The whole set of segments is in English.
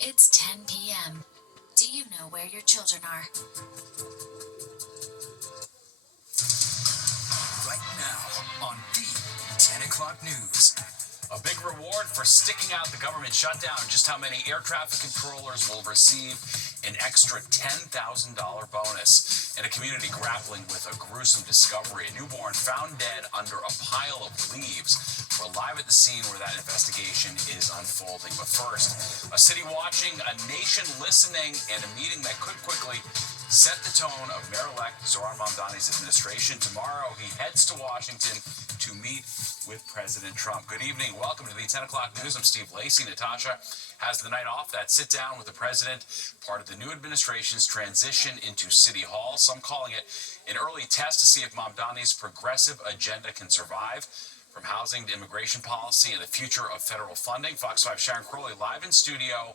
It's 10 p.m. Do you know where your children are? Right now on the 10 o'clock news. A big reward for sticking out the government shutdown. Just how many air traffic controllers will receive an extra $10,000 bonus. In a community grappling with a gruesome discovery, a newborn found dead under a pile of leaves. We're live at the scene where that investigation is unfolding. But first, a city watching, a nation listening, and a meeting that could quickly set the tone of Mayor-elect Zohran Mamdani's administration. Tomorrow, he heads to Washington to meet with President Trump. Good evening. Welcome to the 10 o'clock news. I'm Steve Lacey. Natasha has the night off. That sit down with the president, part of the new administration's transition into City Hall. Some calling it an early test to see if Mamdani's progressive agenda can survive. From housing to immigration policy and the future of federal funding. Fox 5 Sharon Crowley live in studio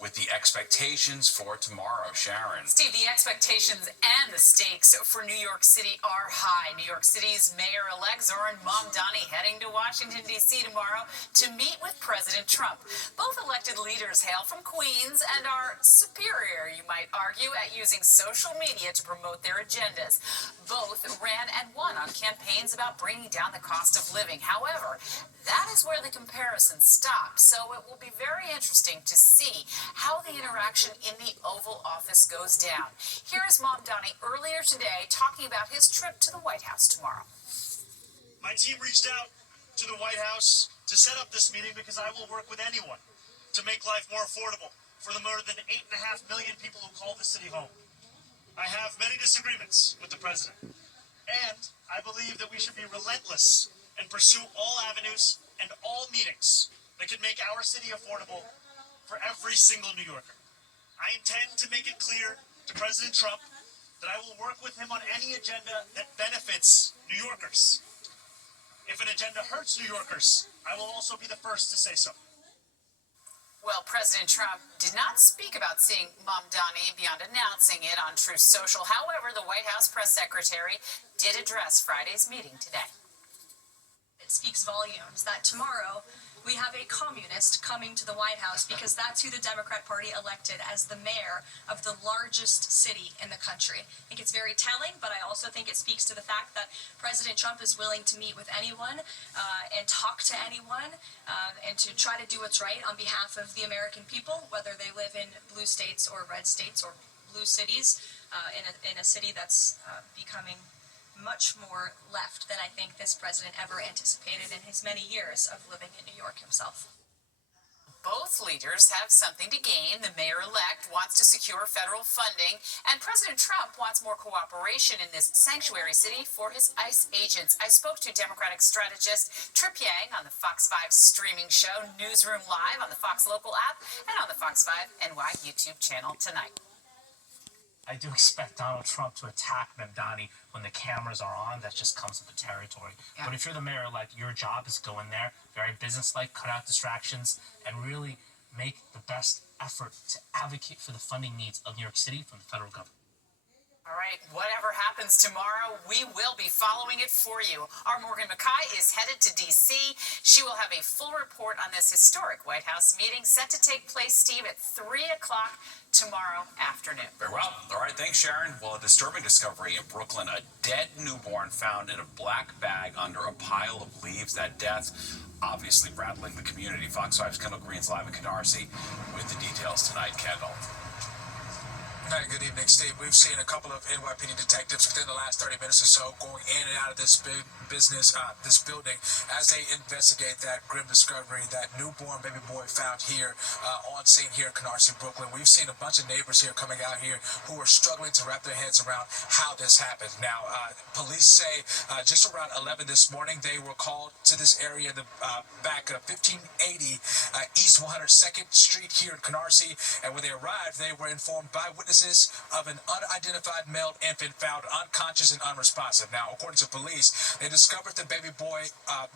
with the expectations for tomorrow. Sharon. Steve, the expectations and the stakes for New York City are high. New York City's mayor-elect Zohran Mamdani heading to Washington, D.C. tomorrow to meet with President Trump. Both elected leaders hail from Queens and are superior, you might argue, at using social media to promote their agendas. Both ran and won on campaigns about bringing down the cost of living. However, that is where the comparison stops. So it will be very interesting to see how the interaction in the Oval Office goes down. Here is Mamdani earlier today talking about his trip to the White House tomorrow. My team reached out to the White House to set up this meeting because I will work with anyone to make life more affordable for the more than 8.5 million people who call the city home. I have many disagreements with the president, and I believe that we should be relentless and pursue all avenues and all meetings that can make our city affordable for every single New Yorker. I intend to make it clear to President Trump that I will work with him on any agenda that benefits New Yorkers. If an agenda hurts New Yorkers, I will also be the first to say so. Well, President Trump did not speak about seeing Mamdani beyond announcing it on Truth Social. However, the White House press secretary did address Friday's meeting today. It speaks volumes that tomorrow we have a communist coming to the White House because that's who the Democrat Party elected as the mayor of the largest city in the country. I think it's very telling, but I also think it speaks to the fact that President Trump is willing to meet with anyone and talk to anyone and to try to do what's right on behalf of the American people, whether they live in blue states or red states or blue cities, in a city that's becoming much more left than I think this president ever anticipated in his many years of living in New York himself. Both leaders have something to gain. The mayor-elect wants to secure federal funding, and President Trump wants more cooperation in this sanctuary city for his ICE agents. I spoke to Democratic strategist Trip Yang on the Fox 5 streaming show Newsroom Live on the Fox Local app and on the Fox 5 NY YouTube channel tonight. I do expect Donald Trump to attack Mamdani when the cameras are on. That just comes with the territory. Yeah. But if you're the mayor-elect, your job is go in there, very businesslike, cut out distractions, and really make the best effort to advocate for the funding needs of New York City from the federal government. All right, whatever happens tomorrow, we will be following it for you. Our Morgan McKay is headed to D.C. She will have a full report on this historic White House meeting set to take place, Steve, at 3 o'clock tomorrow afternoon. Very well. All right, thanks, Sharon. Well, a disturbing discovery in Brooklyn, a dead newborn found in a black bag under a pile of leaves. That death obviously rattling the community. Fox 5's Kendall Green's live in Canarsie with the details tonight. Kendall. Good evening, Steve. We've seen a couple of NYPD detectives within the last 30 minutes or so going in and out of this this building as they investigate that grim discovery, that newborn baby boy found here on scene here in Canarsie, Brooklyn. We've seen a bunch of neighbors here coming out here who are struggling to wrap their heads around how this happened. Now, police say just around 11 this morning, they were called to this area in the back of 1580 East 102nd Street here in Canarsie, and when they arrived, they were informed by witnesses of an unidentified male infant found unconscious and unresponsive. Now, according to police, they discovered the baby boy,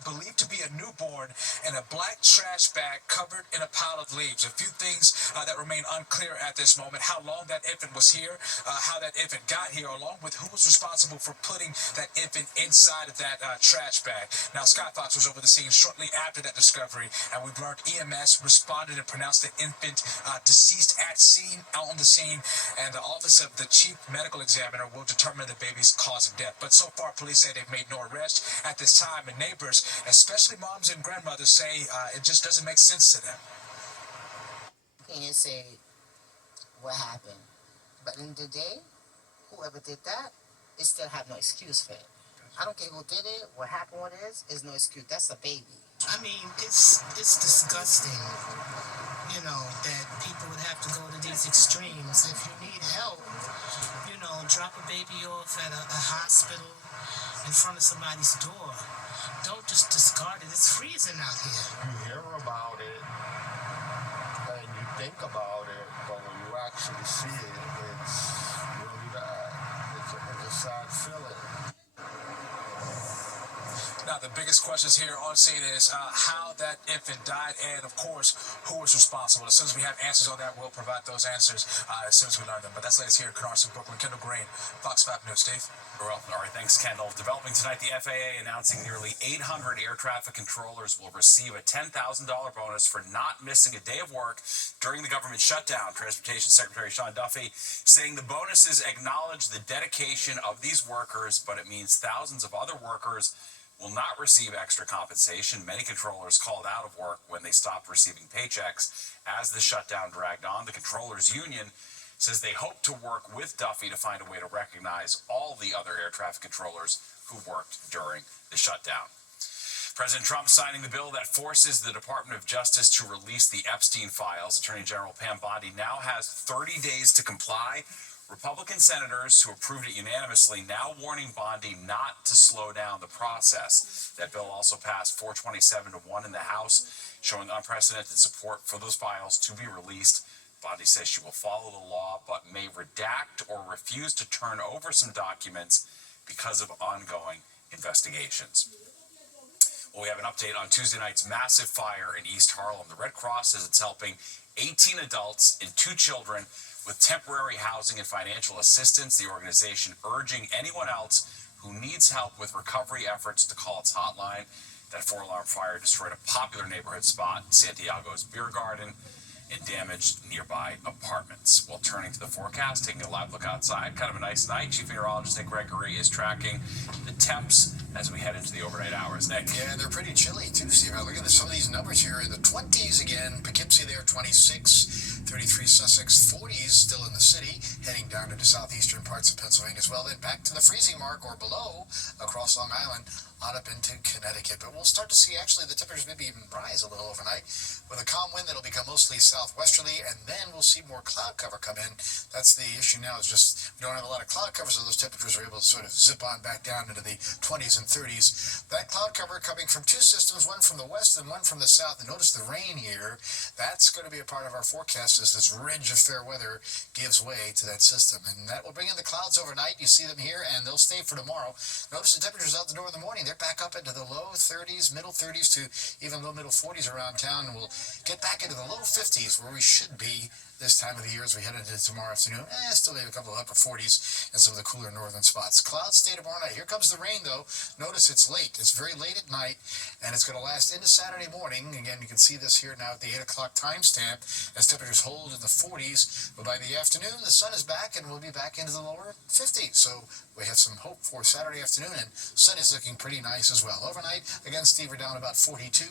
believed to be a newborn, in a black trash bag covered in a pile of leaves. A few things that remain unclear at this moment: how long that infant was here, how that infant got here, along with who was responsible for putting that infant inside of that trash bag. Now, Skyfox was over the scene shortly after that discovery, and we've learned EMS responded and pronounced the infant deceased on the scene, and the office of the chief medical examiner will determine the baby's cause of death. But so far, police say they've made no arrest at this time, and neighbors, especially moms and grandmothers, say it just doesn't make sense to them. Can't say what happened, but in the day, whoever did that, it still have no excuse for it. I don't care who did it, what happened, what it is no excuse. That's a baby. I mean, it's disgusting, you know, that people would have to go to these extremes. If you need help, you know, drop a baby off at a hospital in front of somebody's door. Don't just discard it. It's freezing out here. You hear about it and you think about it, but when you actually see it, it's really bad. It's a sad feeling. Now, the biggest questions here on scene is how that infant died and, of course, who was responsible. As soon as we have answers on that, we'll provide those answers as soon as we learn them. But that's latest here in Canarsie, Brooklyn. Kendall Green, Fox 5 News. Steve? Well, all right, thanks, Kendall. Developing tonight, the FAA announcing nearly 800 air traffic controllers will receive a $10,000 bonus for not missing a day of work during the government shutdown. Transportation Secretary Sean Duffy saying the bonuses acknowledge the dedication of these workers, but it means thousands of other workers will not receive extra compensation. Many controllers called out of work when they stopped receiving paychecks as the shutdown dragged on. The controllers union says they hope to work with Duffy to find a way to recognize all the other air traffic controllers who worked during the shutdown. President Trump signing the bill that forces the Department of Justice to release the Epstein files. Attorney General Pam Bondi now has 30 days to comply. Republican senators who approved it unanimously now warning Bondi not to slow down the process. That bill also passed 427 to 1 in the House, showing unprecedented support for those files to be released. Bondi says she will follow the law, but may redact or refuse to turn over some documents because of ongoing investigations. Well, we have an update on Tuesday night's massive fire in East Harlem. The Red Cross says it's helping 18 adults and 2 children with temporary housing and financial assistance. The organization urging anyone else who needs help with recovery efforts to call its hotline. That 4-alarm fire destroyed a popular neighborhood spot, Santiago's Beer Garden, and damaged nearby apartments. Well, turning to the forecast, taking a live look outside, kind of a nice night. Chief Meteorologist Nick Gregory is tracking the temps as we head into the overnight hours. Nick. Yeah, they're pretty chilly too, Steve. Look at some of these numbers here in the 20s again. Poughkeepsie there, 26, 33 Sussex, 40s still in the city, heading down into southeastern parts of Pennsylvania as well. Then back to the freezing mark or below across Long Island on up into Connecticut. But we'll start to see actually the temperatures maybe even rise a little overnight with a calm wind that'll become mostly southwesterly, and then we'll see more cloud cover come in. That's the issue now, is just we don't have a lot of cloud cover, so those temperatures are able to sort of zip on back down into the 20s and 30s. That cloud cover coming from 2 systems, one from the west and one from the south. And notice the rain here. That's going to be a part of our forecast as this ridge of fair weather gives way to that system. And that will bring in the clouds overnight. You see them here, and they'll stay for tomorrow. Notice the temperatures out the door in the morning. They're back up into the low 30s, middle 30s to even low middle 40s around town. And we'll get back into the low 50s where we should be this time of the year as we head into tomorrow afternoon. Still maybe a couple of upper 40s in some of the cooler northern spots. Clouds stay tomorrow night. Here comes the rain, though. Notice it's late. It's very late at night, and it's going to last into Saturday morning. Again, you can see this here now at the 8 o'clock timestamp as temperatures hold in the 40s. But by the afternoon, the sun is back, and we'll be back into the lower 50s. So we have some hope for Saturday afternoon, and sun is looking pretty nice as well. Overnight, again, Steve, we're down about 42,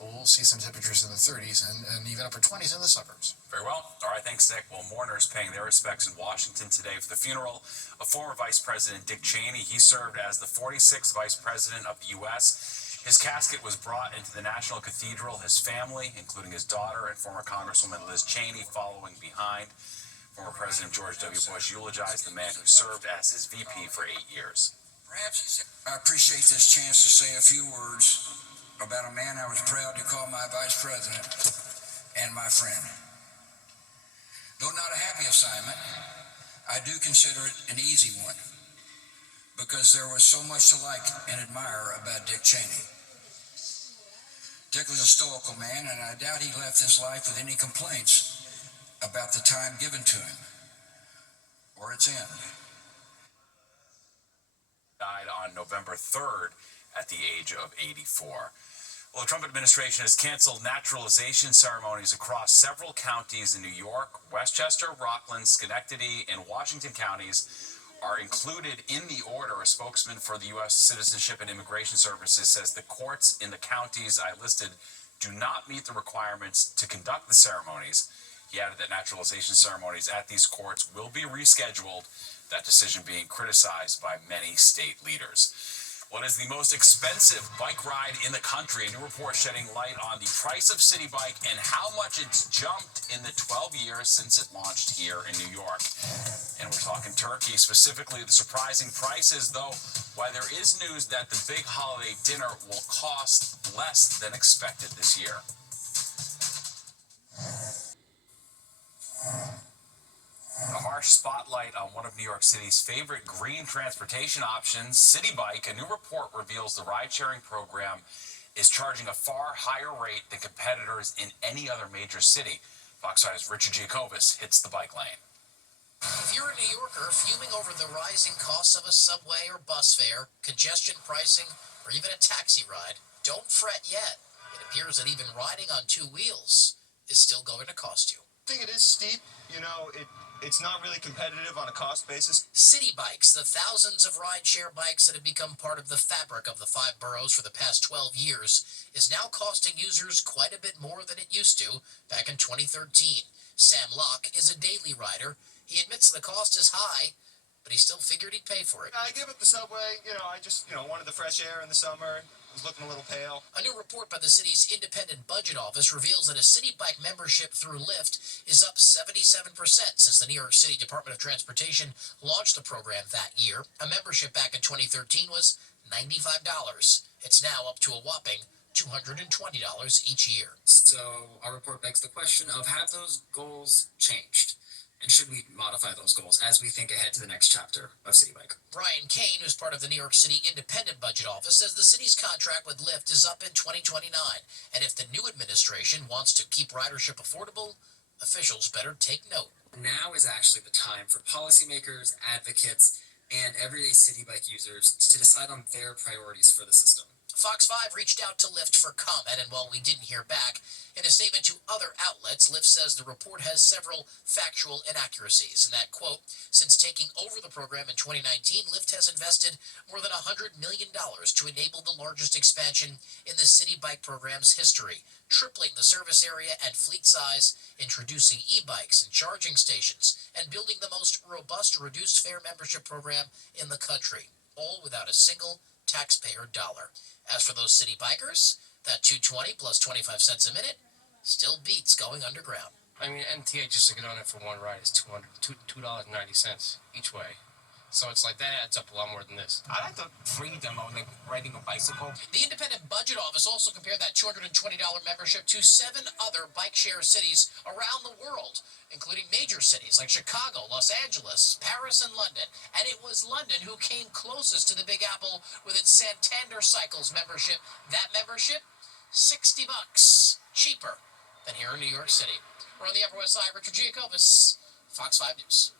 but we'll see some temperatures in the 30s and even upper 20s in the suburbs. Very well. All right, thanks, Nick. Well, mourners paying their respects in Washington today for the funeral of former Vice President Dick Cheney. He served as the 46th Vice President of the U.S. His casket was brought into the National Cathedral. His family, including his daughter and former Congresswoman Liz Cheney, following behind. Former President George W. Bush eulogized the man who served as his VP for 8 years. I appreciate this chance to say a few words about a man I was proud to call my Vice President and my friend. Though not a happy assignment, I do consider it an easy one. because there was so much to like and admire about Dick Cheney. Dick was a stoical man, and I doubt he left his life with any complaints about the time given to him or its end. Died on November 3rd at the age of 84. Well, the Trump administration has canceled naturalization ceremonies across several counties in New York. Westchester, Rockland, Schenectady, and Washington counties are included in the order. A spokesman for the U.S. Citizenship and Immigration Services says the courts in the counties I listed do not meet the requirements to conduct the ceremonies. He added that naturalization ceremonies at these courts will be rescheduled, that decision being criticized by many state leaders. What is the most expensive bike ride in the country? A new report shedding light on the price of City Bike and how much it's jumped in the 12 years since it launched here in New York. And we're talking Turkey, specifically the surprising prices, though, why there is news that the big holiday dinner will cost less than expected this year. A harsh spotlight on one of New York City's favorite green transportation options, City Bike. A new report reveals the ride-sharing program is charging a far higher rate than competitors in any other major city. Fox 5's Richard Giacobis hits the bike lane. If you're a New Yorker fuming over the rising costs of a subway or bus fare, congestion pricing, or even a taxi ride, don't fret yet. It appears that even riding on two wheels is still going to cost you. I think it is steep. You know, it's not really competitive on a cost basis. City Bikes, the thousands of rideshare bikes that have become part of the fabric of the 5 boroughs for the past 12 years, is now costing users quite a bit more than it used to back in 2013. Sam Locke is a daily rider. He admits the cost is high, but he still figured he'd pay for it. I give it the subway. I just, wanted the fresh air in the summer. Was looking a little pale. A new report by the city's independent budget office reveals that a City Bike membership through Lyft is up 77% since the New York City Department of Transportation launched the program that year. A membership back in 2013 was $95. It's now up to a whopping $220 each year. So our report begs the question of, have those goals changed? And should we modify those goals as we think ahead to the next chapter of City Bike? Brian Kane, who's part of the New York City Independent Budget Office, says the city's contract with Lyft is up in 2029. And if the new administration wants to keep ridership affordable, officials better take note. Now is actually the time for policymakers, advocates, and everyday City Bike users to decide on their priorities for the system. Fox 5 reached out to Lyft for comment, and while we didn't hear back, in a statement to other outlets, Lyft says the report has several factual inaccuracies, and that, quote, since taking over the program in 2019, Lyft has invested more than $100 million to enable the largest expansion in the City Bike program's history, tripling the service area and fleet size, introducing e-bikes and charging stations, and building the most robust reduced fare membership program in the country, all without a single taxpayer dollar. As for those city bikers, that $220 plus 25 cents a minute still beats going underground. I mean, MTA just to get on it for one ride is $2.90 each way. So it's like, that adds up a lot more than this. I like the freedom of riding a bicycle. The Independent Budget Office also compared that $220 membership to 7 other bike share cities around the world, including major cities like Chicago, Los Angeles, Paris, and London. And it was London who came closest to the Big Apple with its Santander Cycles membership. That membership, $60 cheaper than here in New York City. We're on the Upper West Side. Richard Giacobis, Fox 5 News.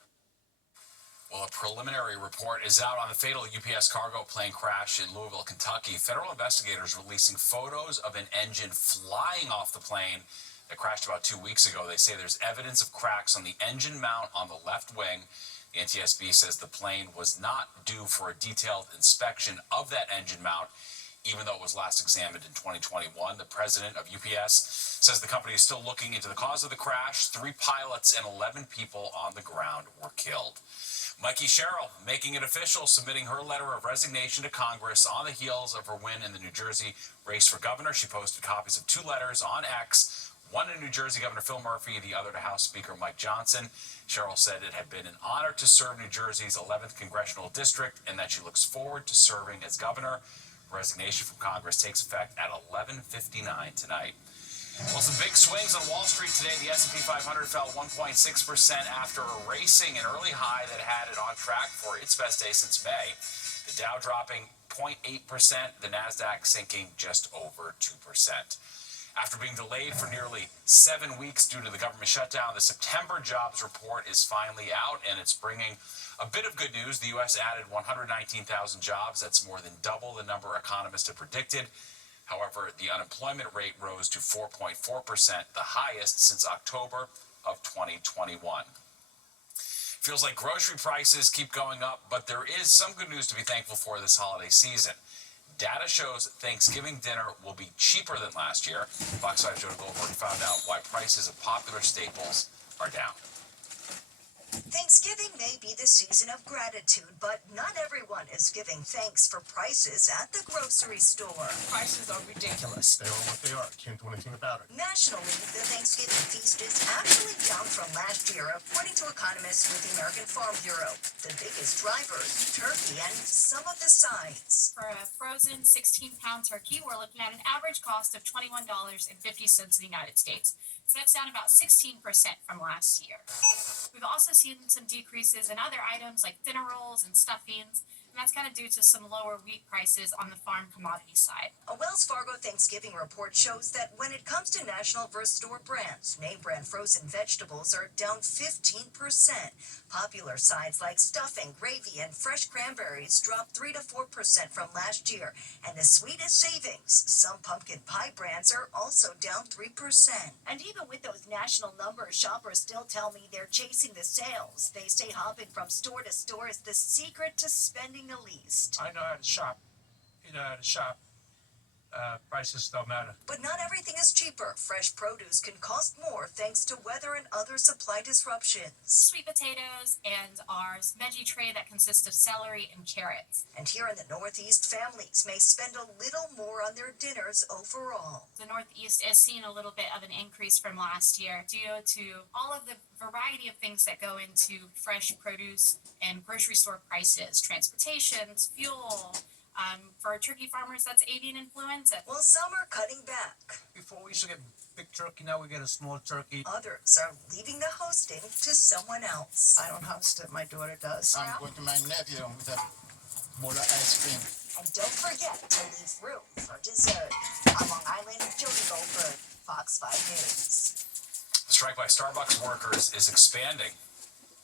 Well, a preliminary report is out on the fatal UPS cargo plane crash in Louisville, Kentucky. Federal investigators releasing photos of an engine flying off the plane that crashed about 2 weeks ago. They say there's evidence of cracks on the engine mount on the left wing. The NTSB says the plane was not due for a detailed inspection of that engine mount, even though it was last examined in 2021. The president of UPS says the company is still looking into the cause of the crash. 3 pilots and 11 people on the ground were killed. Mikey Sherrill making it official, submitting her letter of resignation to Congress on the heels of her win in the New Jersey race for governor. She posted copies of 2 letters on X, one to New Jersey Governor Phil Murphy, the other to House Speaker Mike Johnson. Sherrill said it had been an honor to serve New Jersey's 11th congressional district and that she looks forward to serving as governor. Resignation from Congress takes effect at 11:59 tonight. Well, some big swings on Wall Street today. The S&P 500 fell 1.6% after erasing an early high that had it on track for its best day since May. The Dow dropping 0.8%, the Nasdaq sinking just over 2%. After being delayed for nearly 7 weeks due to the government shutdown, the September jobs report is finally out, and it's bringing a bit of good news. The U.S. added 119,000 jobs. That's more than double the number economists had predicted. However, the unemployment rate rose to 4.4%, the highest since October of 2021. Feels like grocery prices keep going up, but there is some good news to be thankful for this holiday season. Data shows Thanksgiving dinner will be cheaper than last year. Fox 5's Jonah Goldberg found out why prices of popular staples are down. Thanksgiving may be the season of gratitude, but not everyone is giving thanks for prices at the grocery store. Prices are ridiculous. They are what they are. Can't do anything about it. Nationally, the Thanksgiving feast is actually down from last year, according to economists with the American Farm Bureau. The biggest drivers, turkey and some of the sides. For a frozen 16-pound turkey, we're looking at an average cost of $21.50 in the United States. So that's down about 16% from last year. We've also seen some decreases in other items like dinner rolls and stuffings, and that's kind of due to some lower wheat prices on the farm commodity side. A Wells Fargo Thanksgiving report shows that when it comes to national versus store brands, name brand frozen vegetables are down 15%. Popular sides like stuffing, gravy, and fresh cranberries dropped 3 to 4% from last year. And the sweetest savings, some pumpkin pie brands are also down 3%. And even with those national numbers, shoppers still tell me they're chasing the sales. They say hopping from store to store is the secret to spending the least. I know how to shop. You know how to shop. Prices don't matter. But not everything is cheaper. Fresh produce can cost more thanks to weather and other supply disruptions. Sweet potatoes and our veggie tray that consists of celery and carrots. And here in the Northeast, families may spend a little more on their dinners overall. The Northeast is seeing a little bit of an increase from last year due to all of the variety of things that go into fresh produce and grocery store prices, transportation, fuel. For turkey farmers, that's avian influenza. Well, some are cutting back. Before we used to get big turkey, now we get a small turkey. Others are leaving the hosting to someone else. I don't host it, my daughter does. I'm going to my nephew with a bowl of ice cream. And don't forget to leave room for dessert. On Long Island, Jody Goldberg, Fox 5 News. The strike by Starbucks workers is expanding.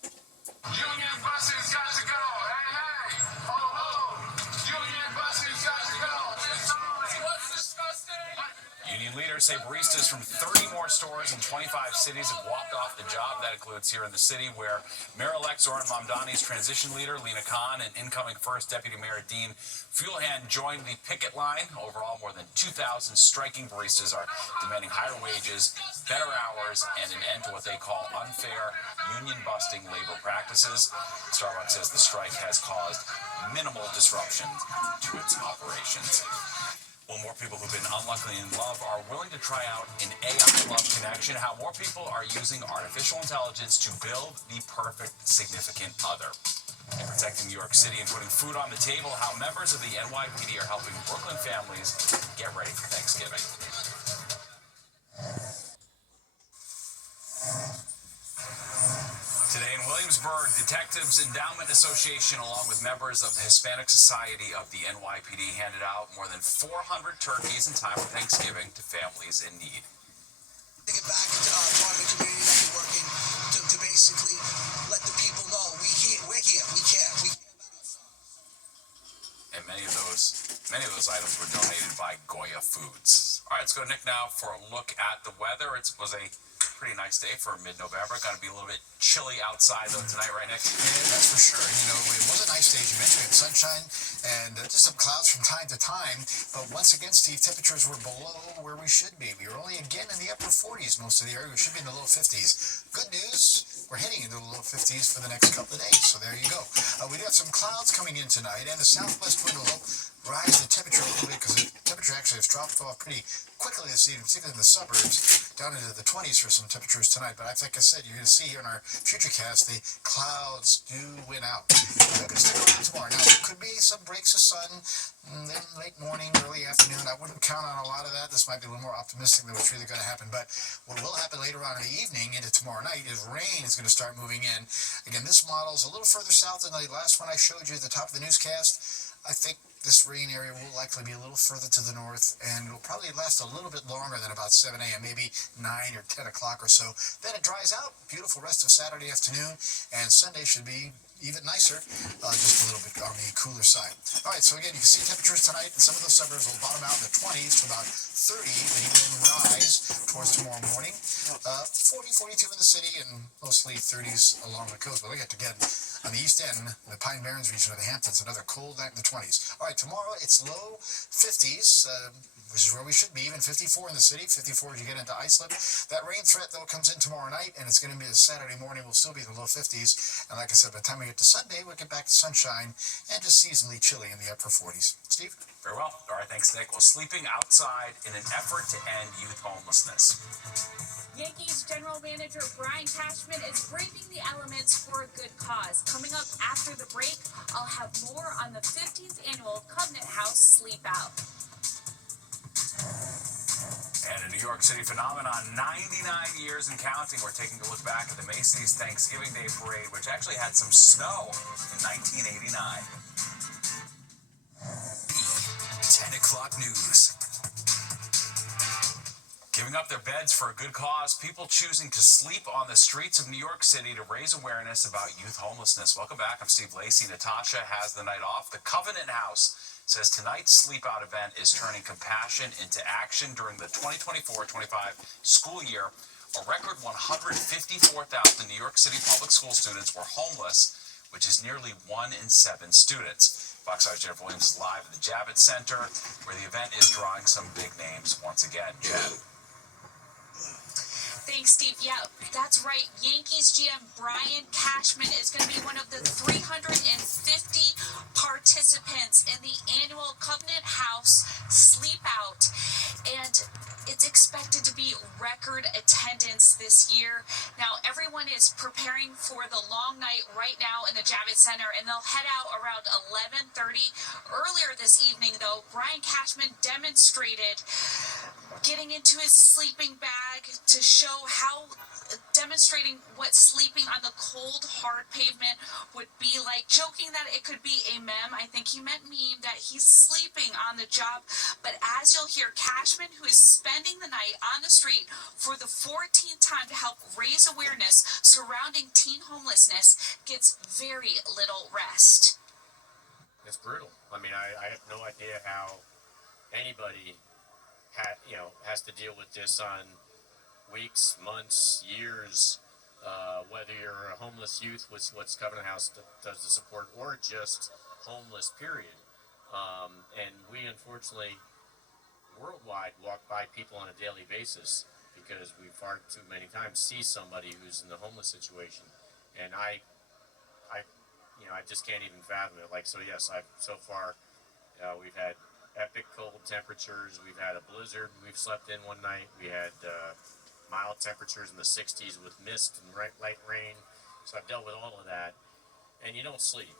Union buses got to go. Hey, hey. Ho, ho. Union buses got to go. What's disgusting? Union leaders say baristas from 30 more stores in 25 cities have walked off the job. That includes here in the city, where Mayor-elect Zoran Mamdani's transition leader, Lina Khan, and incoming First Deputy Mayor Dean Fuelhan joined the picket line. Overall, more than 2,000 striking baristas are demanding higher wages, better hours, and an end to what they call unfair, union-busting labor practices. Starbucks says the strike has caused minimal disruption to its operations. Well, more people who've been unluckily in love are willing to try out an AI love connection, how more people are using artificial intelligence to build the perfect significant other. In protecting New York City and putting food on the table, how members of the NYPD are helping Brooklyn families get ready for Thanksgiving. Today in Williamsburg, Detectives Endowment Association, along with members of the Hispanic Society of the NYPD, handed out more than 400 turkeys in time for Thanksgiving to families in need. To get back into our part of the community that we're working to basically let the people know we're here, we care. And many of those items were donated by Goya Foods. All right, let's go to Nick now for a look at the weather. It was a pretty nice day for mid-November. Going to be a little bit chilly outside though tonight, right, Nick? Yeah, that's for sure. You know, it was a nice day, as you mentioned. We had sunshine and just some clouds from time to time. But once again, Steve, temperatures were below where we should be. We were only again in the upper 40s most of the area. We should be in the low 50s. Good news, we're heading into the low 50s for the next couple of days. So there you go. We do have some clouds coming in tonight, and the southwest wind will help rise the temperature a little bit, because the temperature actually has dropped off pretty quickly this evening, particularly in the suburbs, down into the 20s for some temperatures tonight. But like I said, you're going to see here in our futurecast, the clouds do win out. They're going to stick around tomorrow. Now, there could be some breaks of sun, then late morning, early afternoon. I wouldn't count on a lot of that. This might be a little more optimistic than what's really going to happen. But what will happen later on in the evening into tomorrow night is rain is going to start moving in. Again, this model is a little further south than the last one I showed you at the top of the newscast. I think this rain area will likely be a little further to the north, and it'll probably last a little bit longer than about 7 a.m., maybe 9 or 10 o'clock or so. Then it dries out. Beautiful rest of Saturday afternoon, and Sunday should be even nicer, just a little bit on the cooler side. All right, so again, you can see temperatures tonight in some of those suburbs will bottom out in the 20s to about 30. They will rise towards tomorrow morning. 40, 42 in the city, and mostly 30s along the coast. But we get to get on the east end, the Pine Barrens region of the Hamptons, another cold night in the 20s. All right, tomorrow it's low 50s, which is where we should be, even 54 in the city, 54 as you get into Islip. That rain threat, though, comes in tomorrow night, and it's going to be Saturday morning. We'll still be in the low 50s. And like I said, by the time we get to Sunday, we'll get back to sunshine and just seasonally chilly in the upper 40s. Steve? Very well. All right, thanks, Nick. Well, sleeping outside in an effort to end youth homelessness. Yankees general manager Brian Cashman is braving the elements for a good cause. Coming up after the break, I'll have more on the 15th annual Covenant House Sleep Out. And a New York City phenomenon, 99 years and counting. We're taking a look back at the Macy's Thanksgiving Day Parade, which actually had some snow in 1989. 10 o'clock news. Giving up their beds for a good cause, people choosing to sleep on the streets of New York City to raise awareness about youth homelessness. Welcome back. I'm Steve Lacey. Natasha has the night off. The Covenant House says tonight's Sleep Out event is turning compassion into action during the 2024-25 school year. A record 154,000 New York City public school students were homeless, which is nearly 1 in 7 students. Fox 5's Jennifer Williams is live at the Javits Center, where the event is drawing some big names once again. Jen. Thanks, Steve. Yeah, that's right. Yankees GM Brian Cashman is going to be one of the 350 participants in the annual Covenant House Sleep Out. And it's expected to be record attendance this year. Now, everyone is preparing for the long night right now in the Javits Center, and they'll head out around 11:30. Earlier this evening, though, Brian Cashman demonstrated getting into his sleeping bag to show demonstrating what sleeping on the cold, hard pavement would be like, joking that it could be a meme. I think he meant meme, that he's sleeping on the job. But as you'll hear, Cashman, who is spending the night on the street for the 14th time to help raise awareness surrounding teen homelessness, gets very little rest. It's brutal. I mean, I have no idea how anybody has to deal with this on weeks, months, years, whether you're a homeless youth, what's Covenant House does to support, or just homeless, period. And we, unfortunately, worldwide walk by people on a daily basis because we far too many times see somebody who's in the homeless situation. And I just can't even fathom it. Like, so yes, so far, we've had epic cold temperatures. We've had a blizzard we've slept in one night. We had mild temperatures in the 60s with mist and light rain. So I've dealt with all of that. And you don't sleep.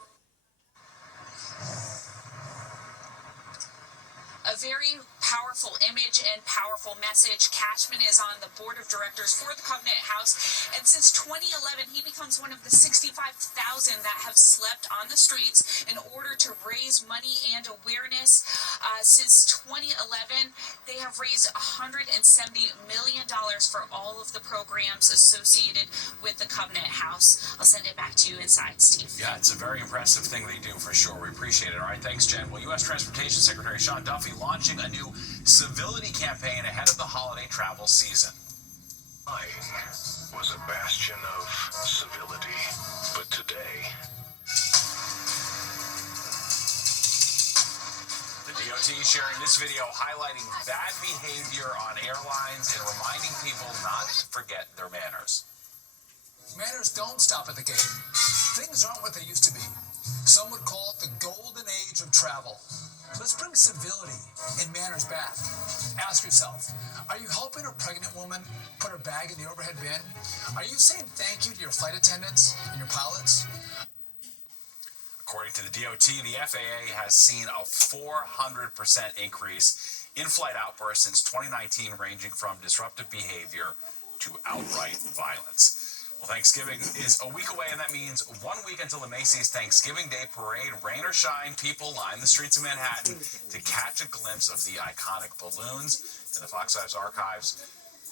A very powerful image and powerful message. Cashman is on the board of directors for the Covenant House, and since 2011, he becomes one of the 65,000 that have slept on the streets in order to raise money and awareness. Since 2011, they have raised $170 million for all of the programs associated with the Covenant House. I'll send it back to you inside, Steve. Yeah, it's a very impressive thing they do for sure. We appreciate it. All right, thanks, Jen. Well, U.S. Transportation Secretary Sean Duffy launching a new civility campaign ahead of the holiday travel season. I was a bastion of civility, but today the DOT sharing this video highlighting bad behavior on airlines and reminding people not to forget their manners. Manners don't stop at the gate. Things aren't what they used to be. Some would call it the golden age of travel. Let's bring civility and manners back. Ask yourself, are you helping a pregnant woman put her bag in the overhead bin? Are you saying thank you to your flight attendants and your pilots? According to the DOT, the FAA has seen a 400% increase in flight outbursts since 2019, ranging from disruptive behavior to outright violence. Well, Thanksgiving is a week away, and that means 1 week until the Macy's Thanksgiving Day Parade. Rain or shine, people line the streets of Manhattan to catch a glimpse of the iconic balloons. And the Fox 5's archives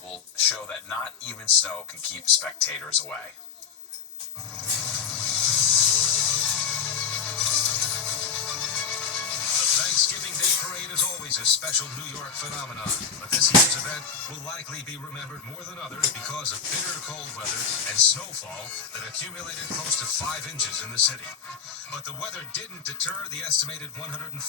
will show that not even snow can keep spectators away. Thanksgiving Day Parade is always a special New York phenomenon, but this year's event will likely be remembered more than others because of bitter cold weather and snowfall that accumulated close to 5 inches in the city. But the weather didn't deter the estimated 140,000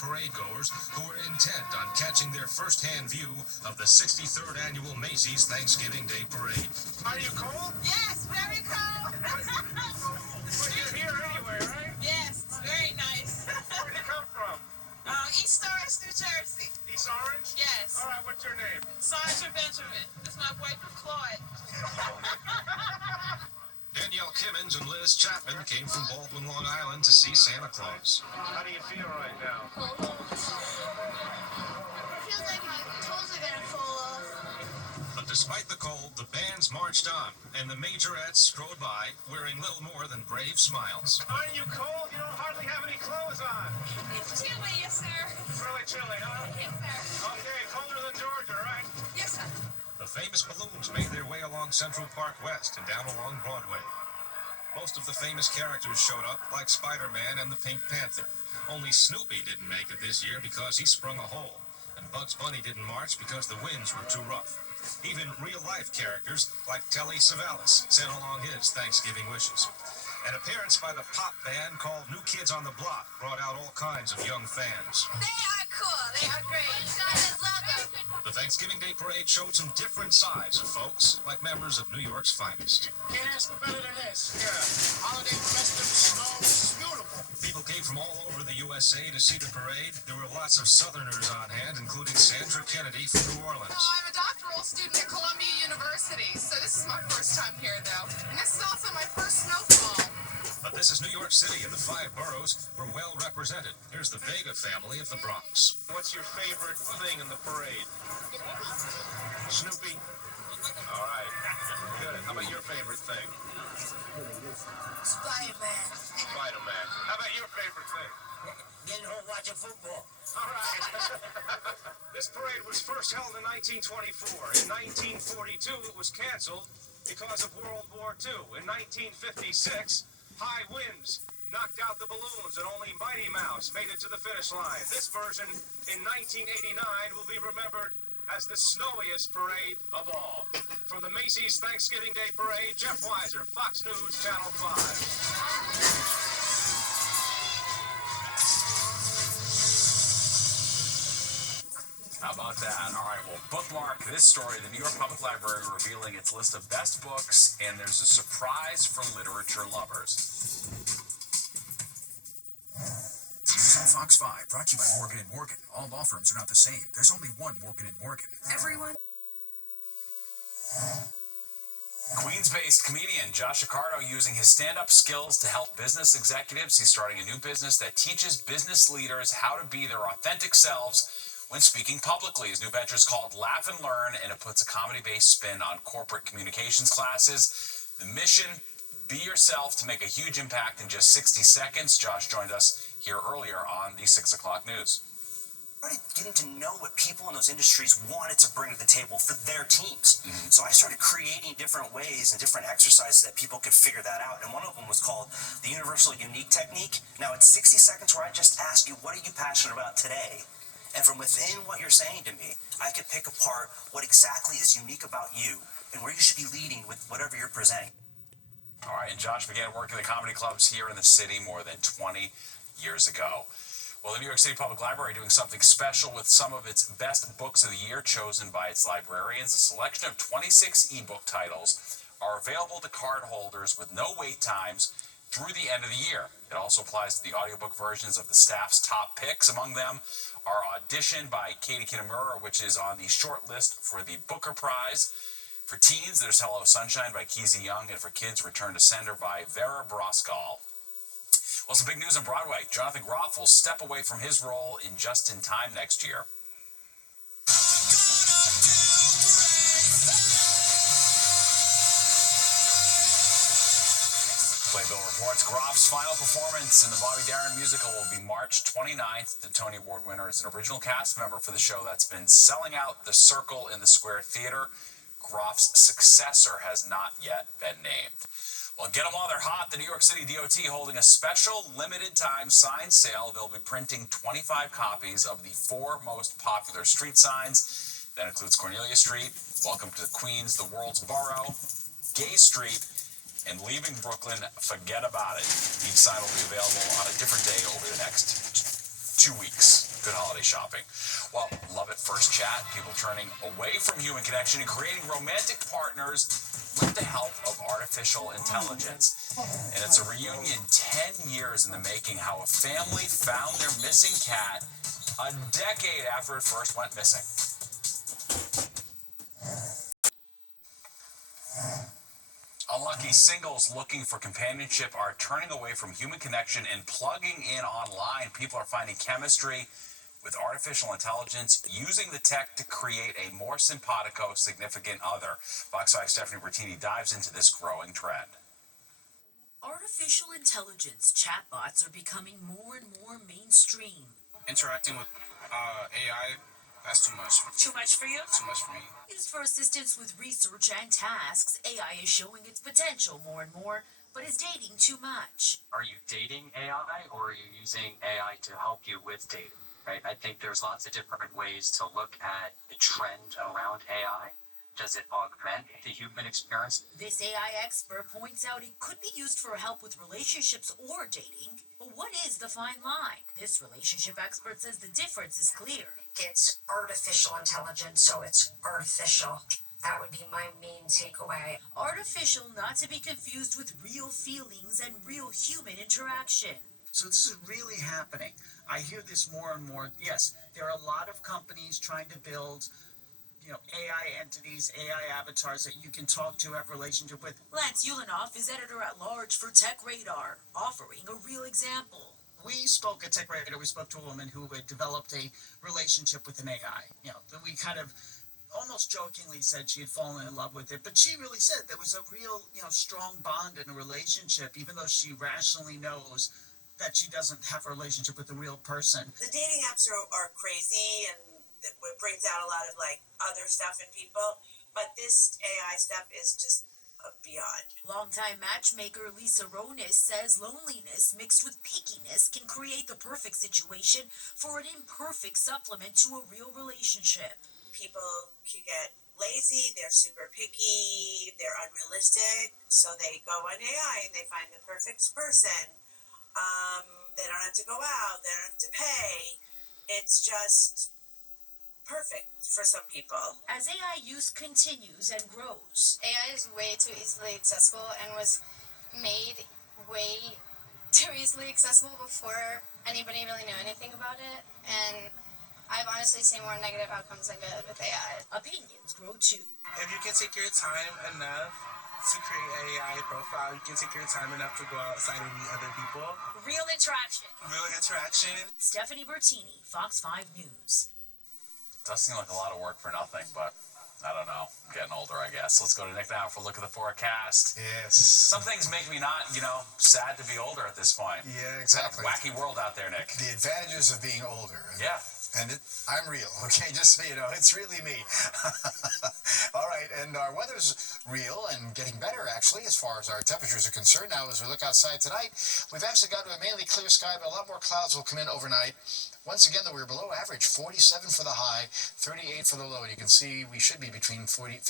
parade goers who were intent on catching their first-hand view of the 63rd annual Macy's Thanksgiving Day Parade. Are you cold? Yes, very cold. But you're here anyway, right? Yes, it's very nice. Where did you come from? East Orange, New Jersey. East Orange? Yes. All right, what's your name? Sandra Benjamin. That's my boyfriend, Claude. Danielle Kimmons and Liz Chapman came from Baldwin, Long Island to see Santa Claus. How do you feel right now? Cold. It feels like my toes are gonna fall off. But despite the cold, the bands marched on, and the majorettes strode by, wearing little more than brave smiles. Aren't you cold? You don't hardly have any clothes on. It's chilly, yes, sir. It's really chilly, huh? Yes, sir. Okay, colder than Georgia, right? Yes, sir. The famous balloons made their way along Central Park West and down along Broadway. Most of the famous characters showed up, like Spider-Man and the Pink Panther. Only Snoopy didn't make it this year because he sprung a hole, and Bugs Bunny didn't march because the winds were too rough. Even real-life characters like Telly Savalas sent along his Thanksgiving wishes. An appearance by the pop band called New Kids on the Block brought out all kinds of young fans. They are cool. They are great. I just love them. The Thanksgiving Day Parade showed some different sides of folks, like members of New York's finest. Can't ask for better than this. Yeah. Holiday festive snow. This is beautiful. People came from all over the USA to see the parade. There were lots of Southerners on hand, including Sandra Kennedy from New Orleans. I'm a doctoral student at Columbia University, so this is my first time here, though. And this is also my first snowfall. But this is New York City, and the 5 boroughs were well represented. Here's the Vega family of the Bronx. What's your favorite thing in the parade? Snoopy? All right. Good. How about your favorite thing? Spider-Man. Spider-Man. How about your favorite thing? Getting home watching football. All right. This parade was first held in 1924. In 1942, it was canceled because of World War II. In 1956, high winds knocked out the balloons, and only Mighty Mouse made it to the finish line. This version, in 1989, will be remembered as the snowiest parade of all. From the Macy's Thanksgiving Day Parade, Jeff Weiser, Fox News, Channel 5. How about that? All right, well, bookmark this story. The New York Public Library revealing its list of best books, and there's a surprise for literature lovers. News on Fox 5, brought to you by Morgan & Morgan. All law firms are not the same. There's only one Morgan & Morgan. Everyone. Queens-based comedian Josh Accardo using his stand-up skills to help business executives. He's starting a new business that teaches business leaders how to be their authentic selves when speaking publicly. His new venture is called Laugh and Learn, and it puts a comedy-based spin on corporate communications classes. The mission, be yourself to make a huge impact in just 60 seconds. Josh joined us here earlier on the 6 o'clock news. Started getting to know what people in those industries wanted to bring to the table for their teams. So I started creating different ways and different exercises that people could figure that out. And one of them was called the Universal Unique Technique. Now it's 60 seconds where I just ask you, what are you passionate about today? And from within what you're saying to me, I could pick apart what exactly is unique about you and where you should be leading with whatever you're presenting. All right, and Josh began working the comedy clubs here in the city more than 20 years ago. Well, the New York City Public Library doing something special with some of its best books of the year chosen by its librarians. A selection of 26 ebook titles are available to card holders with no wait times through the end of the year. It also applies to the audiobook versions of the staff's top picks. Among them are Audition by Katie Kitamura, which is on the short list for the Booker Prize. For teens, there's Hello Sunshine by Keezy Young, and for kids, Return to Sender by Vera Broskal. Well, some big news on Broadway. Jonathan Groff will step away from his role in Just in Time next year. Playbill reports Groff's final performance in the Bobby Darin musical will be March 29th. The Tony Award winner is an original cast member for the show that's been selling out the Circle in the Square Theater. Groff's successor has not yet been named. Well, get them while they're hot. The New York City DOT holding a special limited-time sign sale. They'll be printing 25 copies of the 4 most popular street signs. That includes Cornelia Street, Welcome to Queens, the World's Borough, Gay Street, and Leaving Brooklyn, Forget About It. Each sign will be available on a different day over the next 2 weeks. Good holiday shopping. Well, love at first chat. People turning away from human connection and creating romantic partners with the help of artificial intelligence. And it's a reunion 10 years in the making, how a family found their missing cat a decade after it first went missing. Unlucky singles looking for companionship are turning away from human connection and plugging in online. People are finding chemistry with artificial intelligence, using the tech to create a more simpatico significant other. Fox 5's Stephanie Bertini dives into this growing trend. Artificial intelligence chatbots are becoming more and more mainstream. Interacting with AI, that's too much. Too much for you? Too much for me. Used for assistance with research and tasks, AI is showing its potential more and more, but is dating too much. Are you dating AI or are you using AI to help you with dating? Right? I think there's lots of different ways to look at the trend around AI. Does it augment the human experience? This AI expert points out it could be used for help with relationships or dating, but what is the fine line? This relationship expert says the difference is clear. It's artificial intelligence, so it's artificial. That would be my main takeaway. Artificial, not to be confused with real feelings and real human interaction. So this is really happening. I hear this more and more. Yes, there are a lot of companies trying to build, AI entities, AI avatars that you can talk to, have a relationship with. Lance Ulanoff is editor-at-large for Tech Radar, offering a real example. We spoke at Tech Radar, we spoke to a woman who had developed a relationship with an AI. We kind of almost jokingly said she had fallen in love with it, but she really said there was a real, strong bond in a relationship, even though she rationally knows that she doesn't have a relationship with a real person. The dating apps are crazy and it brings out a lot of other stuff in people, but this AI stuff is just beyond. Longtime matchmaker Lisa Ronis says loneliness mixed with pickiness can create the perfect situation for an imperfect supplement to a real relationship. People can get lazy, they're super picky, they're unrealistic, so they go on AI and they find the perfect person. They don't have to go out, they don't have to pay. It's just perfect for some people. As AI use continues and grows, AI is way too easily accessible and was made way too easily accessible before anybody really knew anything about it. And I've honestly seen more negative outcomes than good with AI. Opinions grow too. If you can take your time enough to create an AI profile, you can take your time enough to go outside and meet other people. Real interaction. Real interaction. Stephanie Bertini, Fox 5 News. Does seem like a lot of work for nothing, but I don't know. I'm getting older, I guess. Let's go to Nick now for a look at the forecast. Yes. Some things make me not, sad to be older at this point. Yeah, exactly. Wacky world out there, Nick. The advantages of being older. Yeah. And I'm real, okay? Just so you know, it's really me. All right, and our weather's real and getting better, actually, as far as our temperatures are concerned. Now, as we look outside tonight, we've actually got to a mainly clear sky, but a lot more clouds will come in overnight. Once again, though, we're below average, 47 for the high, 38 for the low. And you can see we should be between 53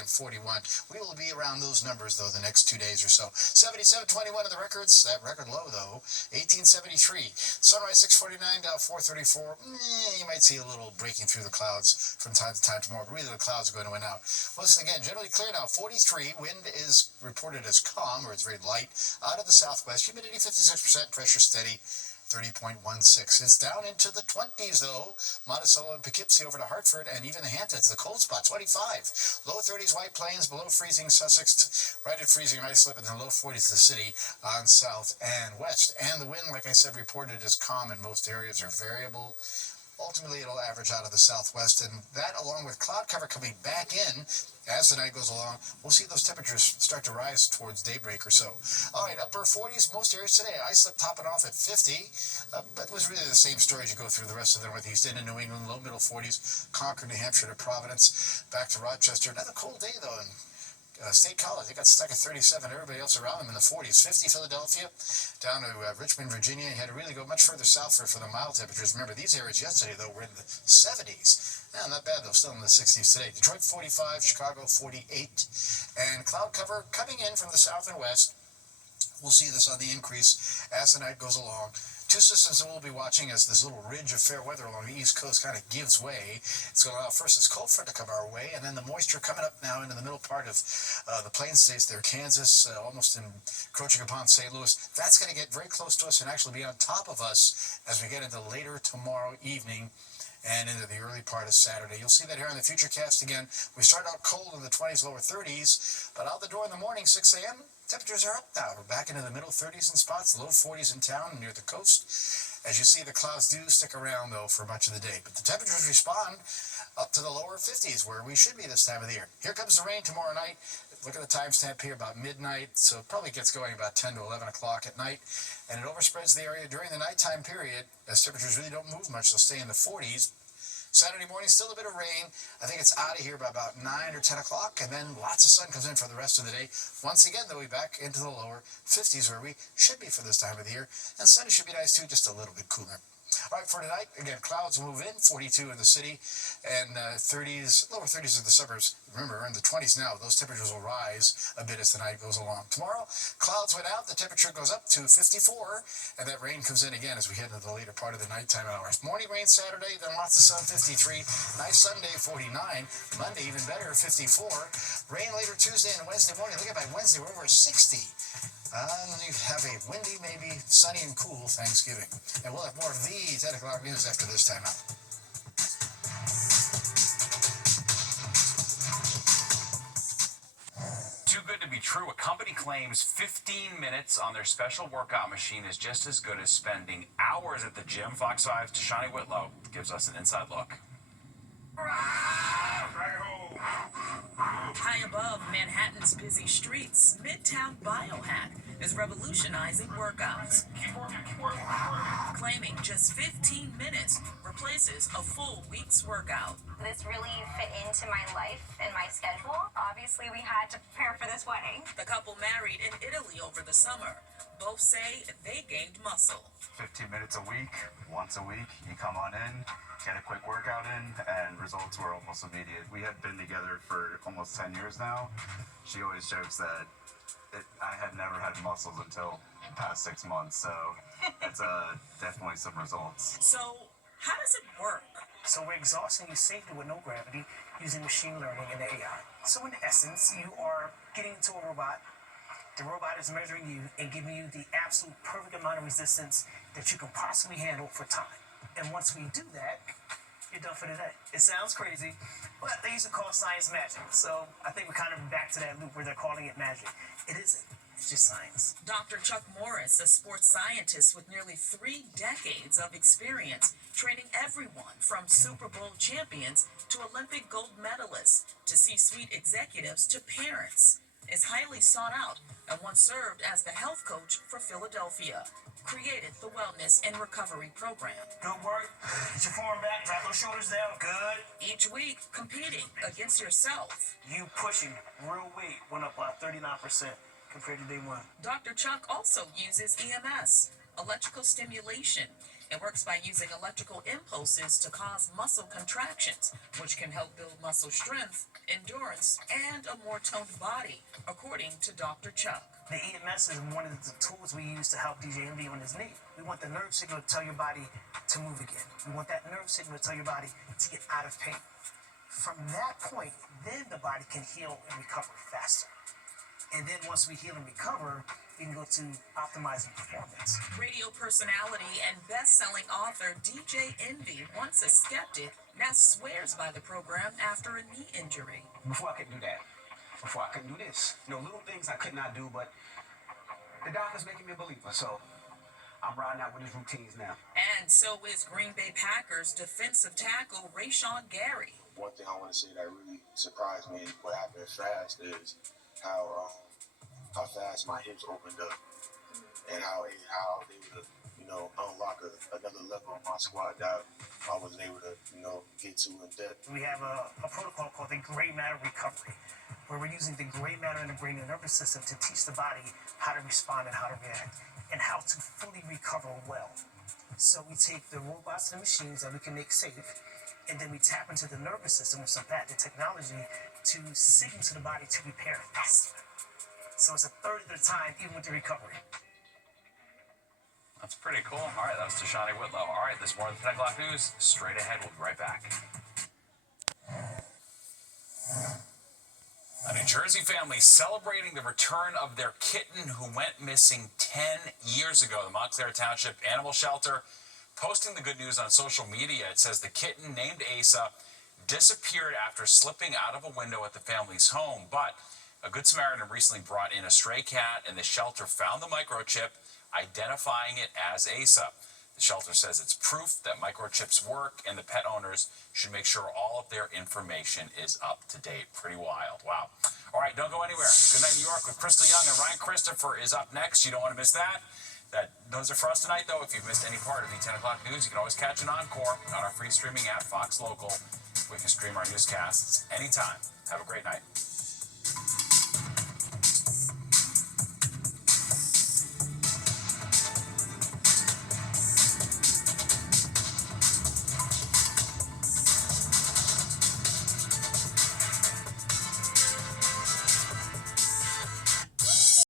and 41. We will be around those numbers, though, the next 2 days or so. 77.21 of the records. That record low, though, 1873. Sunrise 6:49, down 4:34. You might see a little breaking through the clouds from time to time tomorrow, but really the clouds are going to win out. Once again, generally clear now, 43. Wind is reported as calm, or it's very light, out of the southwest. Humidity 56%, pressure steady. 30.16. It's down into the 20s, though. Monticello and Poughkeepsie over to Hartford, and even the Hamptons, the cold spot, 25. Low 30s, White Plains, below freezing, Sussex, right at freezing, ice slip, and the low 40s, the city on south and west. And the wind, like I said, reported as calm in most areas, are variable. Ultimately, it'll average out of the southwest, and that, along with cloud cover coming back in, as the night goes along, we'll see those temperatures start to rise towards daybreak or so. All right, upper 40s, most areas today. Islip topping off at 50. That was really the same story as you go through the rest of the Northeast. Into New England, low middle 40s. Concord, New Hampshire to Providence. Back to Rochester. Another cold day, though, in State College. They got stuck at 37. Everybody else around them in the 40s. 50 Philadelphia. Down to Richmond, Virginia. You had to really go much further south for the mild temperatures. Remember, these areas yesterday, though, were in the 70s. Not bad, though. Still in the 60s today. Detroit, 45. Chicago, 48. And cloud cover coming in from the south and west. We'll see this on the increase as the night goes along. Two systems that we'll be watching as this little ridge of fair weather along the east coast kind of gives way. It's going to allow first this cold front to come our way, and then the moisture coming up now into the middle part of the plains states there, Kansas, almost encroaching upon St. Louis. That's going to get very close to us and actually be on top of us as we get into later tomorrow evening and into the early part of Saturday. You'll see that here on the Futurecast again. We start out cold in the 20s, lower 30s, but out the door in the morning, 6 a.m., temperatures are up now. We're back into the middle 30s in spots, low 40s in town near the coast. As you see, the clouds do stick around, though, for much of the day. But the temperatures respond up to the lower 50s, where we should be this time of the year. Here comes the rain tomorrow night. Look at the timestamp here, about midnight, so it probably gets going about 10 to 11 o'clock at night. And it overspreads the area during the nighttime period, as temperatures really don't move much. They'll stay in the 40s. Saturday morning, still a bit of rain. I think it's out of here by about 9 or 10 o'clock, and then lots of sun comes in for the rest of the day. Once again, though, we're back into the lower 50s, where we should be for this time of the year. And Sunday should be nice, too, just a little bit cooler. All right, for tonight, again, clouds move in, 42 in the city, and 30s, lower 30s in the suburbs. Remember, we're in the 20s now. Those temperatures will rise a bit as the night goes along. Tomorrow, clouds went out, the temperature goes up to 54, and that rain comes in again as we head into the later part of the nighttime hours. Morning rain Saturday, then lots of sun, 53. Nice Sunday, 49. Monday, even better, 54. Rain later Tuesday and Wednesday morning. Look at by Wednesday, we're over 60. You have a windy, maybe sunny and cool Thanksgiving. And we'll have more of the 10 o'clock news after this time out. Too good to be true. A company claims 15 minutes on their special workout machine is just as good as spending hours at the gym. Fox 5's Tashani Whitlow gives us an inside look. High above Manhattan's busy streets, Midtown Biohack is revolutionizing workouts, claiming just 15 minutes replaces a full week's workout. This really fit into my life and my schedule. Obviously, we had to prepare for this wedding. The couple married in Italy over the summer. Both say they gained muscle. 15 minutes a week, once a week, you come on in, get a quick workout in, and results were almost immediate. We had been together for almost 10 years now. She always jokes that I had never had muscles until the past 6 months, so it's definitely some results. So, how does it work? So we're exhausting you safely with no gravity using machine learning and AI. So in essence, you are getting into a robot. The robot is measuring you and giving you the absolute perfect amount of resistance that you can possibly handle for time. And once we do that, you're done for the day. It sounds crazy, but they used to call science magic. So I think we're kind of back to that loop where they're calling it magic. It isn't. It's just science. Dr. Chuck Morris, a sports scientist with nearly 3 decades of experience, training everyone from Super Bowl champions to Olympic gold medalists to C-suite executives to parents, is highly sought out and once served as the health coach for Philadelphia. Created the Wellness and Recovery Program. Good work. Get your form back. Drop those shoulders down. Good. Each week, competing against yourself. You pushing real weight went up by 39% compared to day one. Dr. Chuck also uses EMS, electrical stimulation. It works by using electrical impulses to cause muscle contractions, which can help build muscle strength, endurance, and a more toned body, according to Dr. Chuck. The EMS is one of the tools we use to help DJ Envy on his knee. We want the nerve signal to tell your body to move again. We want that nerve signal to tell your body to get out of pain. From that point, then the body can heal and recover faster. And then once we heal and recover, we can go to optimizing performance. Radio personality and best-selling author DJ Envy, once a skeptic, now swears by the program after a knee injury. Before I could do that, before I couldn't do this, little things I could not do, but the doctor's making me a believer, so I'm riding out with his routines now. And so is Green Bay Packers defensive tackle Rashawn Gary. One thing I want to say that really surprised me, what happened fast, is how fast my hips opened up, and how they would, unlock another level of my squat that I wasn't able to, get to in depth. We have a protocol called the gray matter recovery, where we're using the gray matter in the brain and nervous system to teach the body how to respond and how to react, and how to fully recover well. So we take the robots and machines that we can make safe, and then we tap into the nervous system with some patented technology to signal to the body to repair faster. So it's a third of the time, even with the recovery. That's pretty cool. All right, that was Tashani Whitlow. All right, there's more of the 10 o'clock news straight ahead. We'll be right back. A New Jersey family celebrating the return of their kitten who went missing 10 years ago. The Montclair Township Animal Shelter posting the good news on social media. It says the kitten, named Asa, disappeared after slipping out of a window at the family's home. But a Good Samaritan recently brought in a stray cat, and the shelter found the microchip, identifying it as Asa. The shelter says it's proof that microchips work, and the pet owners should make sure all of their information is up to date. Pretty wild. Wow. All right, don't go anywhere. Good Night New York with Crystal Young, and Ryan Christopher is up next. You don't want to miss that. Those are for us tonight, though. If you've missed any part of the 10 o'clock news, you can always catch an encore on our free streaming app, Fox Local. We can stream our newscasts anytime. Have a great night.